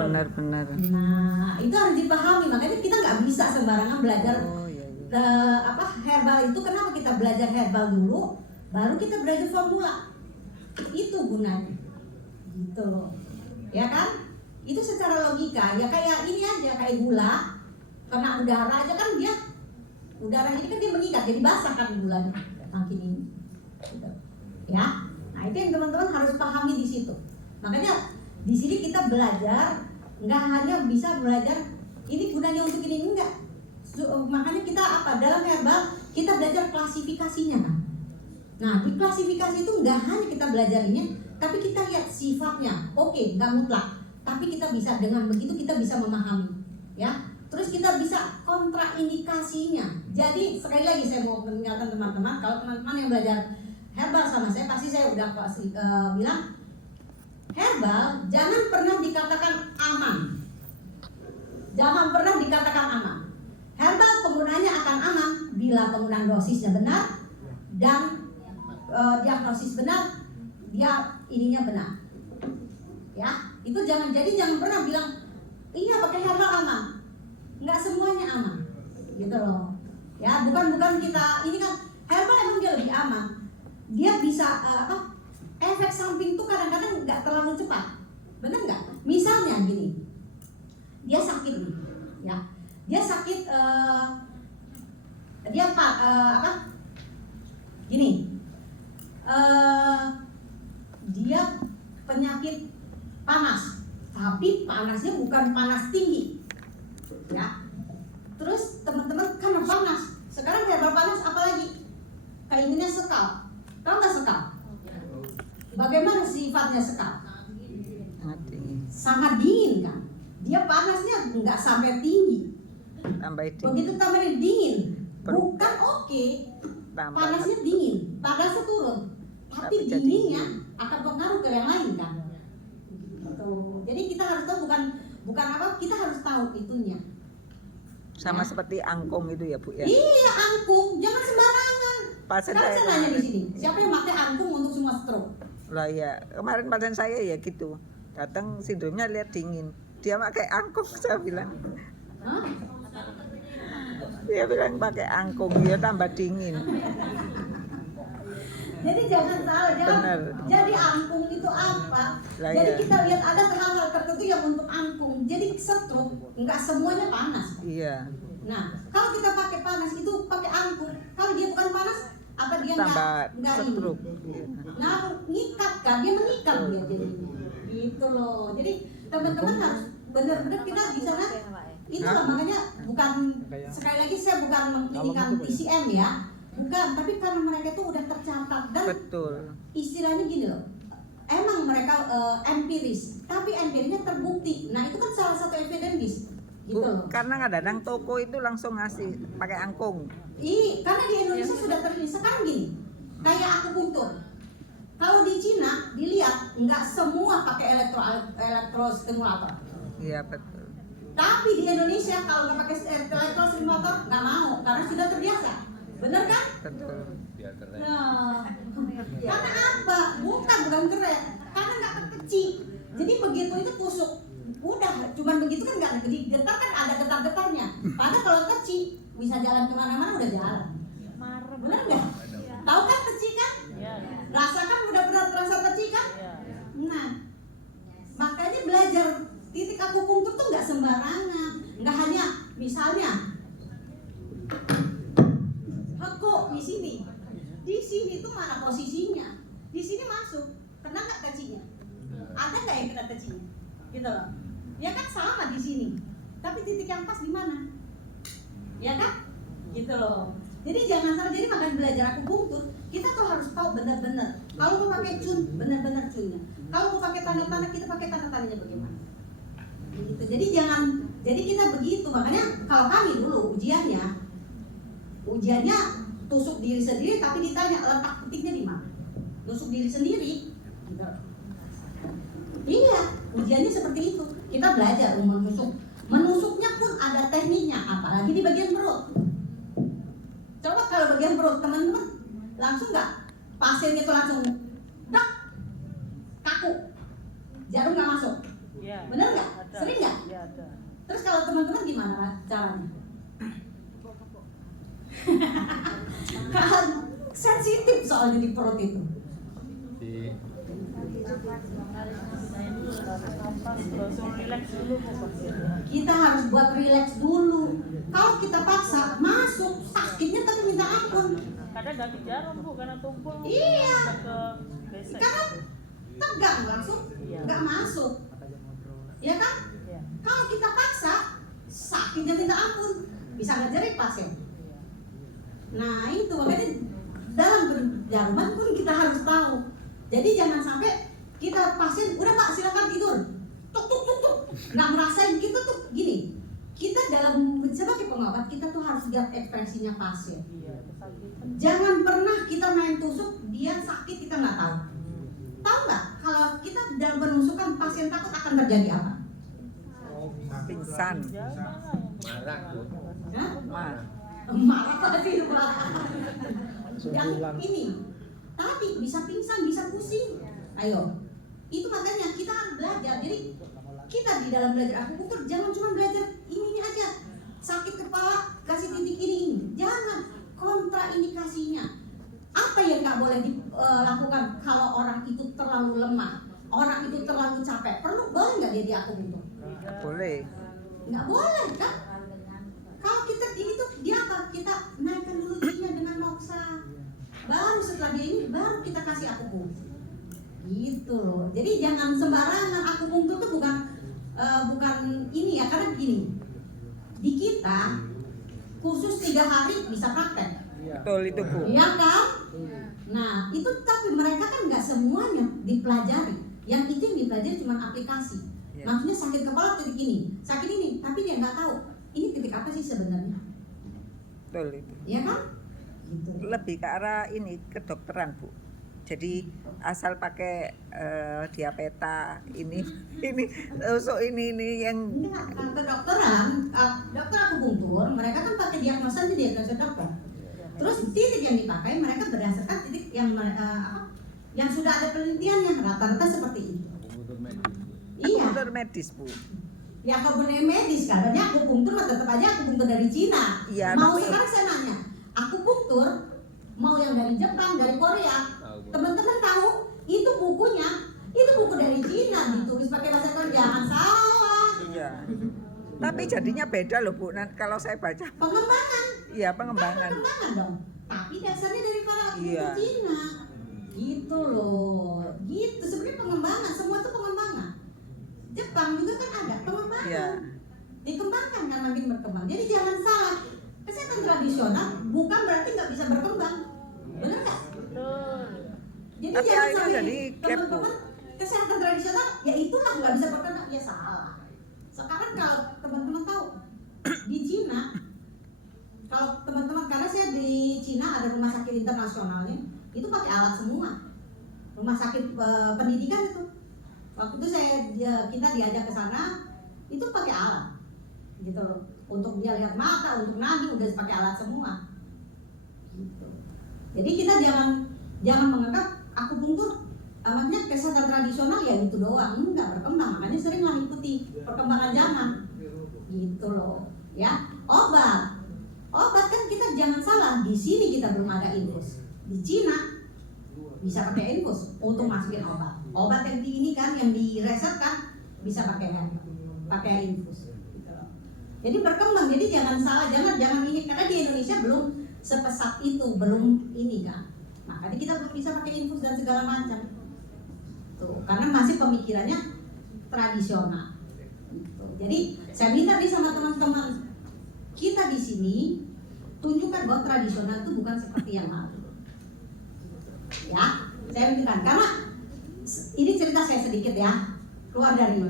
benar. Nah, itu harus dipahami. Makanya kita nggak bisa sembarangan belajar herbal itu. Kenapa kita belajar herbal dulu, baru kita belajar formula? Itu gunanya, gitu loh, ya kan? Itu secara logika. Ya kayak ini aja, kayak gula, kena udara aja kan dia, udara ini kan dia mengikat, jadi basah kan gulanya makin ini, gitu. Ya. Nah itu yang teman-teman harus pahami di situ. Makanya di sini kita belajar, nggak hanya bisa belajar ini gunanya untuk ini, enggak. Makanya kita apa, dalam herbal kita belajar klasifikasinya kan. Nah di klasifikasi itu nggak hanya kita belajarnya, tapi kita lihat sifatnya. Oke, nggak mutlak, tapi kita bisa, dengan begitu kita bisa memahami, ya. Terus kita bisa kontraindikasinya. Jadi sekali lagi saya mau mengingatkan teman-teman, kalau teman-teman yang belajar herbal sama saya, pasti saya udah bilang, herbal jangan pernah dikatakan aman. Jangan pernah dikatakan aman. Herbal penggunaannya akan aman bila penggunaan dosisnya benar dan diagnosis benar, dia ininya benar. Ya, itu jangan pernah bilang iya pakai herbal aman. Enggak semuanya aman. Gitu loh. Ya, bukan kita ini kan herbal emang dia lebih aman. Dia bisa efek samping tuh kadang-kadang nggak terlalu cepat, benar nggak? Misalnya gini, dia sakit nih, ya, dia sakit, gini, dia penyakit panas, tapi panasnya bukan panas tinggi, ya. Terus teman-teman karena panas, sekarang herbal panas apalagi? Keinginannya sekal, tahu nggak sekal? Bagaimana sifatnya sekal? Sangat dingin kan? Dia panasnya nggak sampai tinggi. Begitu tambahnya dingin, bukan oke. Panasnya dingin, panasnya turun, tapi dinginnya akan pengaruh ke yang lain kan? Jadi kita harus tahu, bukan apa? Kita harus tahu itunya. Sama ya, seperti angkung itu ya Bu ya? Iya, angkung, jangan sembarangan. Sekarang saya nanya di sini, siapa yang pakai angkung untuk semua stroke? Lah ya, kemarin pasien saya ya gitu, datang sindromnya lihat dingin, dia pakai angkung, saya bilang. Hah? Dia bilang pakai angkung, dia tambah dingin. Jadi jangan salah, jadi angkung itu apa? Lah jadi ya, kita lihat ada hal-hal tertentu yang untuk angkung. Jadi stroke nggak semuanya panas. Iya. Nah, kalau kita pakai panas itu pakai angkung. Kalau dia bukan panas, apa dia nggak stroke? Ini? Nah, ngikat kan, dia mengikat dia jadinya. Gitu loh. Jadi teman-teman harus benar-benar kita di sana. Itu loh, makanya bukan, sekali lagi saya bukan menginikan TCM ya. Bukan, tapi karena mereka itu udah tercatat dan betul. Istilahnya gini loh, emang mereka empiris, tapi empirinya terbukti. Nah itu kan salah satu evidence gitu loh. Karena kadang-kadang toko itu langsung ngasih pakai angkung. Karena di Indonesia sudah terjadi. Sekarang gini, kayak akupunktur. Kalau di Cina dilihat nggak semua pakai elektrostimulator. Iya betul. Tapi di Indonesia kalau nggak pakai elektrostimulator nggak mau, karena sudah terbiasa. Bener kan? Betul. Nah, karena apa? Bukan keren, karena nggak terkecil. Jadi begitu itu tusuk, udah, cuman begitu kan nggak getar kan, ada getar-getarnya. Padahal kalau kecil bisa jalan kemana-mana udah jalan. Bener nggak? Tahu kan kecil kan? Rasakan, udah pernah terasa kecil kan? Nah, makanya belajar titik akupunktur tuh nggak sembarangan, nggak hanya misalnya kok di sini tuh mana posisinya? Di sini masuk, kena nggak kacinya? Ada nggak yang kena kacinya? Gitu loh. Ya kan sama di sini, tapi titik yang pas di mana? Ya kan? Gitu loh. Jadi jangan salah, jadi makan belajar akupunktur, kita tuh harus tahu benar-benar. Kalau mau pakai cun, benar-benar cunnya. Kalau mau pakai tanda-tanda, kita pakai tanda-tandanya bagaimana? Gitu. Jadi kita begitu. Makanya kalau kami dulu ujiannya tusuk diri sendiri, tapi ditanya letak petiknya di mana. Tusuk diri sendiri. Gitu. Iya, ujiannya seperti itu. Kita belajar menusuk. Menusuknya pun ada tekniknya, apalagi di bagian perut. Coba kalau bagian perut teman-teman langsung nggak, pasiennya tuh langsung dak, kaku, jarum nggak masuk. Iya. Bener nggak? Ada. Sering nggak? Iya ada. Terus kalau teman-teman gimana caranya? Sensitif soalnya di perut itu. Langsung relax dulu pokoknya. Kita harus buat relax dulu. Kalau kita paksa masuk sakitnya tapi minta ampun. Kadang ganti jarum Bu karena tumpul. Iya. Ke besek. Karena tegang langsung nggak masuk. Ya kan? Iya. Kalau kita paksa sakitnya minta ampun, bisa ngajarin pasien. Nah itu makanya dalam perjalanan pun kita harus tahu. Jadi jangan sampai kita pasien udah Pak silakan tidur, tuk tuk tuk tuk, nggak merasain kita tuh gini. Kita dalam sebagai pengobat kita tuh harus lihat ekspresinya pasien. Iya, kesakitan. Jangan pernah kita main tusuk dia sakit kita nggak tahu. Tahu nggak kalau kita dalam penusukan pasien takut akan terjadi apa? Pingsan. Marah. Hah? Marah. Marah pasti yang ini tadi bisa pingsan, bisa pusing. Ayo, itu makanya kita harus belajar. Jadi kita di dalam belajar akupunktur jangan cuma belajar ini aja, sakit kepala kasih titik ini. Jangan, kontraindikasinya. Apa yang nggak boleh dilakukan kalau orang itu terlalu lemah, orang itu terlalu capek? Boleh nggak dia di akupunktur? Boleh. Nggak boleh kan? Kalau kita ini tuh dia apa? Kita naikkan dulu G-nya dengan moksa. Baru setelah dia ini baru kita kasih akupunktur. Gitu loh. Jadi jangan sembarangan. Akupunktur tuh bukan ini ya, karena begini. Di kita khusus 3 hari bisa praktek. Betul itu Bu. Iya kan? Nah itu tapi mereka kan nggak semuanya dipelajari. Yang itu yang dipelajari cuma aplikasi. Iya. Maksudnya sakit kepala titik ini, sakit ini, tapi dia nggak tahu ini titik apa sih sebenarnya. Betul itu. Iya kan? Gitu. Lebih ke arah ini kedokteran Bu. Jadi asal pakai diapeta ini tusuk ini yang Enggak, kalau kedokteran, dokter akupunktur, mereka kan pakai diagnosa di diagnosa dokter. Terus titik yang dipakai mereka berdasarkan titik yang sudah ada penelitiannya, rata-rata seperti itu. Iya. akupunktur medis Bu. Ya akupunktur medis katanya akupunktur mah tetap aja akupunktur dari Cina. Iya, Mau tapi- sekarang saya nanya, akupunktur mau yang dari Jepang, dari Korea, teman-teman tahu itu bukunya, itu buku dari Cina ditulis pakai bahasa Korea, jangan salah. Iya. Tapi jadinya beda loh Bu. Nah, kalau saya baca, Pengembangan, iya pengembangan. pengembangan dong. Tapi dasarnya dari para akupunktur Iya. Cina, gitu loh. Gitu sebenarnya pengembangan, semua itu pengembangan. Jepang juga kan ada pengembangan. Iya. Dikembangkan kan makin berkembang. Jadi jangan salah. Kesehatan tradisional bukan berarti nggak bisa berkembang. Benar nggak? Betul. Jadi Tapi jangan akhirnya sampai jadi gap, Bu. teman-teman kesehatan tradisional ya itulah nggak bisa berkembang, ya salah. Sekarang kalau teman-teman tahu di Cina, kalau teman-teman karena saya di Cina ada rumah sakit internasionalnya, itu pakai alat semua. Rumah sakit pendidikan itu. Waktu itu kita diajak ke sana, itu pakai alat, gitu loh. Untuk dia lihat mata, untuk nadi udah pakai alat semua. Gitu. Jadi kita jangan menganggap akupunktur amatnya kesehatan tradisional ya gitu doang, enggak berkembang. Makanya seringlah ikuti perkembangan zaman, gitu loh. Ya, obat kan kita jangan salah. Di sini kita belum ada infus. Di Cina bisa pakai infus untuk masukin obat. Obat yang di ini kan yang diresepkan bisa pakai infus. Gitu loh. Jadi berkembang. Jadi jangan salah, jangan ini karena di Indonesia belum sepesat itu, belum ini kan. Makanya kita belum bisa pakai infus dan segala macam. Tuh, karena masih pemikirannya tradisional. Gitu. Jadi saya minta nih sama teman-teman kita di sini tunjukkan bahwa tradisional itu bukan seperti yang lalu. Ya, saya minta karena ini cerita saya sedikit ya, keluar dari